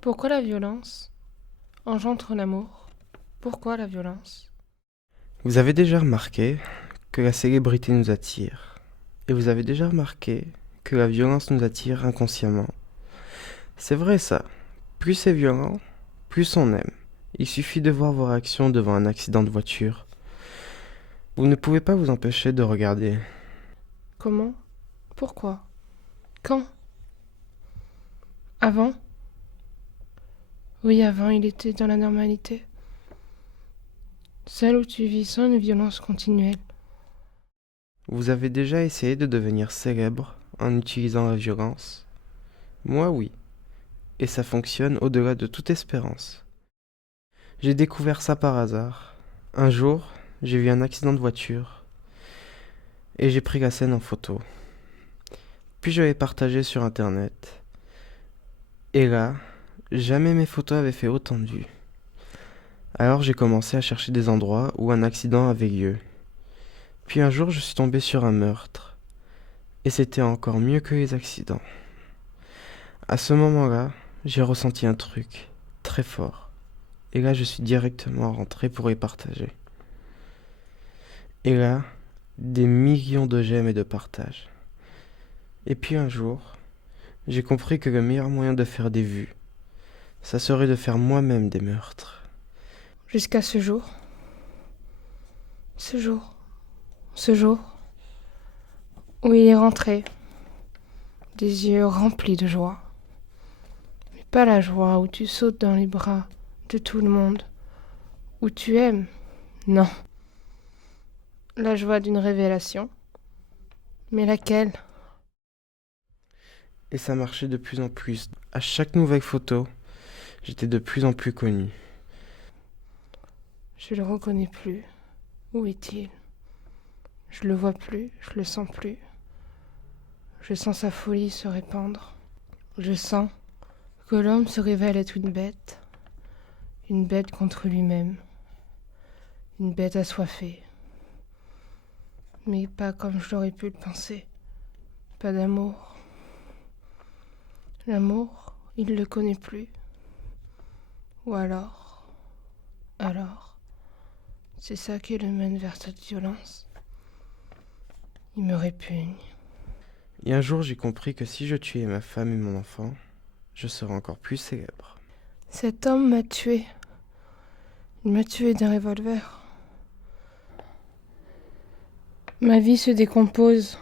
Pourquoi la violence engendre l'amour? Pourquoi la violence? Vous avez déjà remarqué que la célébrité nous attire. Et vous avez déjà remarqué que la violence nous attire inconsciemment. C'est vrai ça. Plus c'est violent, plus on aime. Il suffit de voir vos réactions devant un accident de voiture. Vous ne pouvez pas vous empêcher de regarder. Comment? Pourquoi? Quand? Avant? Oui, avant, il était dans la normalité. Celle où tu vis sans une violence continuelle. Vous avez déjà essayé de devenir célèbre en utilisant la violence? Moi oui. Et ça fonctionne au-delà de toute espérance. J'ai découvert ça par hasard. Un jour, j'ai vu un accident de voiture et j'ai pris la scène en photo. Puis je l'ai partagé sur internet. Et là, jamais mes photos avaient fait autant de vues. Alors j'ai commencé à chercher des endroits où un accident avait lieu. Puis un jour je suis tombé sur un meurtre. Et c'était encore mieux que les accidents. À ce moment-là, j'ai ressenti un truc très fort. Et là je suis directement rentré pour les partager. Et là, des millions de j'aime et de partages. Et puis un jour, j'ai compris que le meilleur moyen de faire des vues, ça serait de faire moi-même des meurtres. Jusqu'à ce jour. Ce jour. Ce jour. Où il est rentré. Des yeux remplis de joie. Mais pas la joie où tu sautes dans les bras de tout le monde. Où tu aimes. Non. La joie d'une révélation. Mais laquelle? Et ça marchait de plus en plus. À chaque nouvelle photo, j'étais de plus en plus connu. Je le reconnais plus. Où est-il? Je le vois plus, je le sens plus. Je sens sa folie se répandre. Je sens que l'homme se révèle être une bête contre lui-même, une bête assoiffée. Mais pas comme je l'aurais pu le penser. Pas d'amour. L'amour, il ne le connaît plus. Ou alors, c'est ça qui le mène vers cette violence. Il me répugne. Et un jour, j'ai compris que si je tuais ma femme et mon enfant, je serais encore plus célèbre. Cet homme m'a tué. Il m'a tué d'un revolver. Ma vie se décompose.